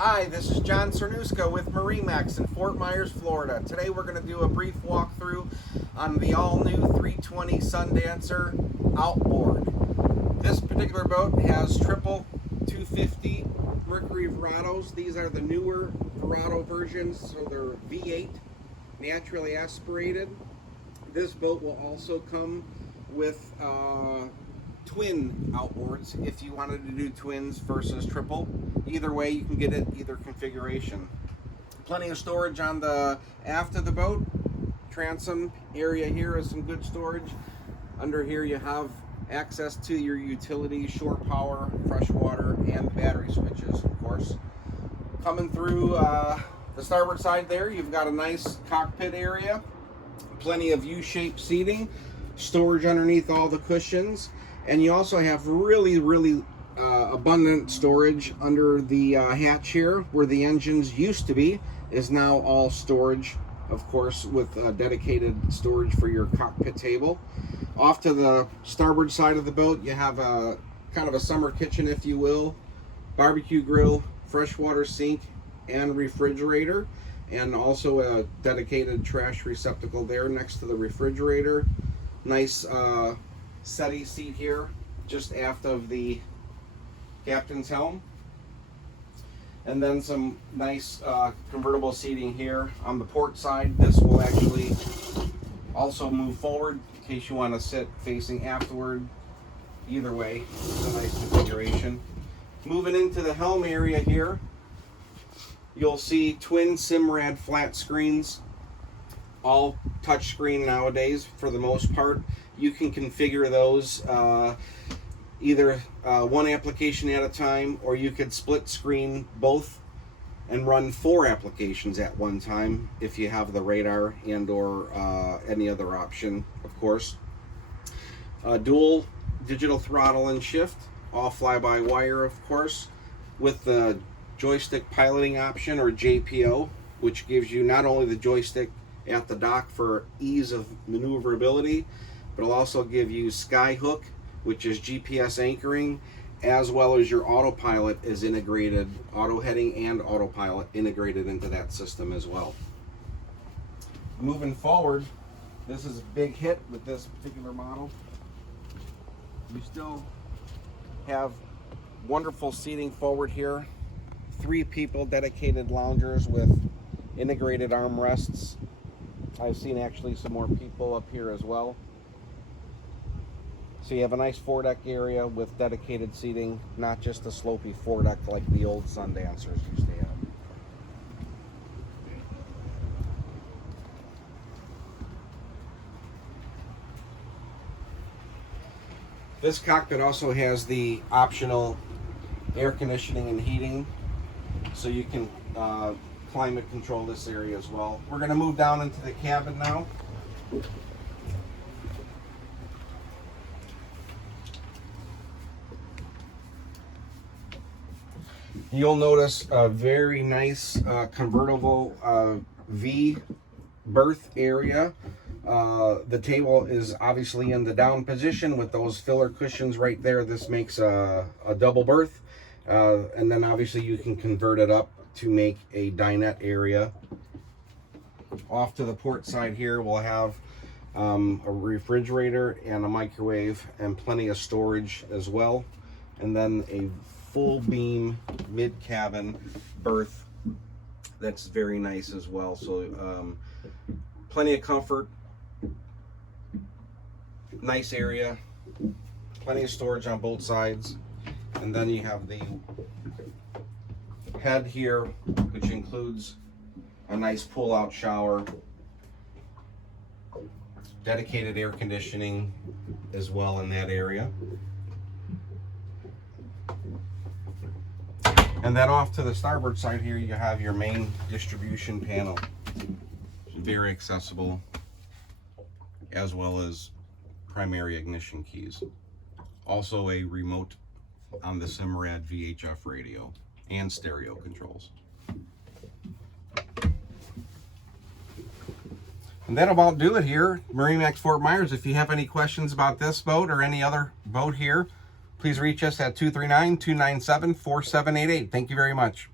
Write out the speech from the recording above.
Hi, this is John Cernuska with MarineMax in Fort Myers, Florida. Today we're going to do a brief walkthrough on the all-new 320 Sundancer Outboard. This particular boat has triple 250 Mercury Verados. These are the newer Verado versions, so they're V8, naturally aspirated. This boat will also come with twin outboards if you wanted to do twins versus triple. Either way, you can get it either configuration. Plenty of storage on the aft of the boat. Transom area here is some good storage. Under here you have access to your utilities, shore power, fresh water, and battery switches, of course. Coming through the starboard side there, you've got a nice cockpit area. Plenty of U-shaped seating, storage underneath all the cushions, and you also have really abundant storage under the hatch here, where the engines used to be, is now all storage, of course, with dedicated storage for your cockpit table. Off to the starboard side of the boat, you have a kind of a summer kitchen, if you will, barbecue grill, freshwater sink, and refrigerator, and also a dedicated trash receptacle there next to the refrigerator. Nice settee seat here just aft of the captain's helm, and then some nice convertible seating here on the port side. This will actually also move forward in case you want to sit facing aftward. Either way, it's a nice configuration. Moving into the helm area here, you'll see twin Simrad flat screens, all touchscreen nowadays for the most part. You can configure those either one application at a time, or you could split screen both and run 4 applications at one time if you have the radar and or any other option, of course. Dual digital throttle and shift, all fly-by-wire, of course, with the joystick piloting option, or JPO, which gives you not only the joystick at the dock for ease of maneuverability, but it'll also give you Skyhook, which is GPS anchoring, as well as your autopilot is integrated, auto heading and autopilot integrated into that system as well. Moving forward, this is a big hit with this particular model. You still have wonderful seating forward here. 3 people dedicated loungers with integrated armrests. I've seen actually some more people up here as well. So you have a nice foredeck area with dedicated seating, not just a slopey foredeck like the old Sundancers used to have. This cockpit also has the optional air conditioning and heating, so you can climate control this area as well. We're going to move down into the cabin now. You'll notice a very nice convertible V berth area. The table is obviously in the down position with those filler cushions right there. This makes a double berth, and then obviously you can convert it up to make a dinette area. Off to the port side here, we'll have a refrigerator and a microwave and plenty of storage as well, and then a full beam mid-cabin berth that's very nice as well. So plenty of comfort, nice area, plenty of storage on both sides, and then you have the head here, which includes a nice pull-out shower, dedicated air conditioning as well in that area. And then off to the starboard side here, you have your main distribution panel. Very accessible, as well as primary ignition keys. Also a remote on the Simrad VHF radio and stereo controls. And that'll about do it here, MarineMax Fort Myers. If you have any questions about this boat or any other boat here, please reach us at 239-297-4788. Thank you very much.